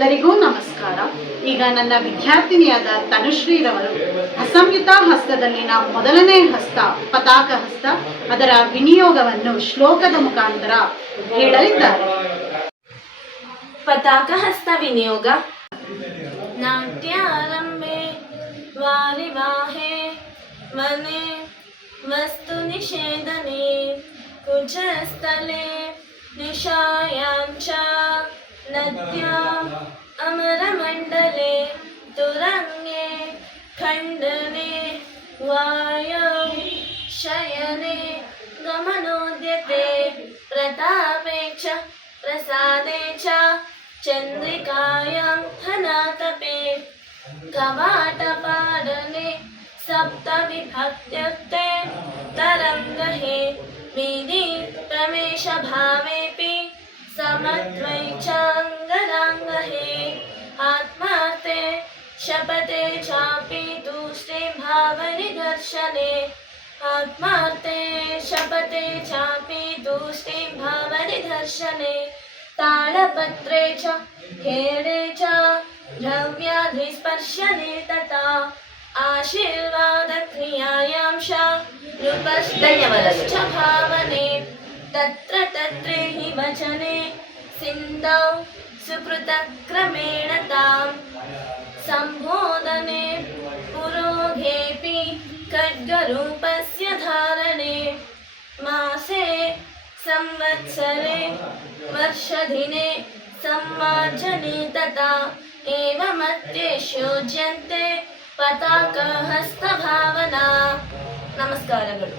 ಎಲ್ಲರಿಗೂ ನಮಸ್ಕಾರ. ಈಗ ನನ್ನ ವಿದ್ಯಾರ್ಥಿನಿಯಾದ ತನುಶ್ರೀರವರು ಅಸಂಯುತ ಹಸ್ತದಲ್ಲಿನ ಮೊದಲನೇ ಹಸ್ತ ಪತಾಕ ಹಸ್ತ ಅದರ ವಿನಿಯೋಗವನ್ನು ಶ್ಲೋಕದ ಮುಖಾಂತರ ಹೇಳಲಿದ್ದಾರೆ. ಪತಾಕ ಹಸ್ತ ವಿನಿಯೋಗ. ನಾಟ್ಯಾರಂಭೆ ವಾರಿವಾಹೆ ವನೆ ವಸ್ತು ನಿಷೇಧನೆ ಕುಚಸ್ಥಲೆ ನಿಶಾಯಾಂಚ ನದ್ಯಾ ಅಮರಮಂಡಲೆ ತುರಂಗೆ ಖಂಡನೆ ವಾಯೋ ಶಯನೆ ಗಮನೋದ್ಯತೆ ಪ್ರತಾಪೇ ಚ ಪ್ರಸಾದೇ ಚ ಚಂದ್ರಿಕಾಯಾಂ ಧನಾತಪೆ ಕವಾಟಪಾಡನೆ ಸಪ್ತ ವಿಭಕ್ತ್ಯರ್थे ತರಂಗಹೆ ವಿಧಿ ಪ್ರವೇಶ ಭಾವೇಪಿ ಸಮತ್ವೈ ಚಾಂಗರಾಂಗಹೆ ಆತ್ಮಾರ್थे ಶಪಥೆ ಚಾಪಿ ತೂಷ್ಣೀ ಭಾವನಿದರ್ಶನೆ ಆತ್ಮಾರ್थे ಶಪಥೆ ಚಾಪಿ ತೂಷ್ಣೀ ಭಾವನಿದರ್ಶನೆ ತಾಳಪತ್ರೆ ಚ ಖೇಡೆ ಚ ದ್ರವ್ಯಾಧಿಸ್ಪರ್ಶನೆ ತಥಾ ಆಶೀರ್ವಾದ ಕ್ರಿಯಾಯಾಂ ಶ ರೂಪಶ್ಚ ಭಾವನೆ ತತ್ರ ತತ್ರೆ ಹಿ ವಚನೆ ಸಿಂಧೌ ಸುಕೃತ ಕ್ರಮೇಣ ತಾಂ ಸಂಬೋಧನೆ ಪುರೋಘೇಪಿ ಖಡ್ಗರೂಪಸ್ಯ ಧಾರಣೆ ಮಾಸೆ ಸಂವತ್ಸರೆ ವರ್ಷದಿನೆ सम्मार्जने तथा एवमत्येष्योच्यन्ते पताका हस्तभावना. ನಮಸ್ಕಾರಗಳು.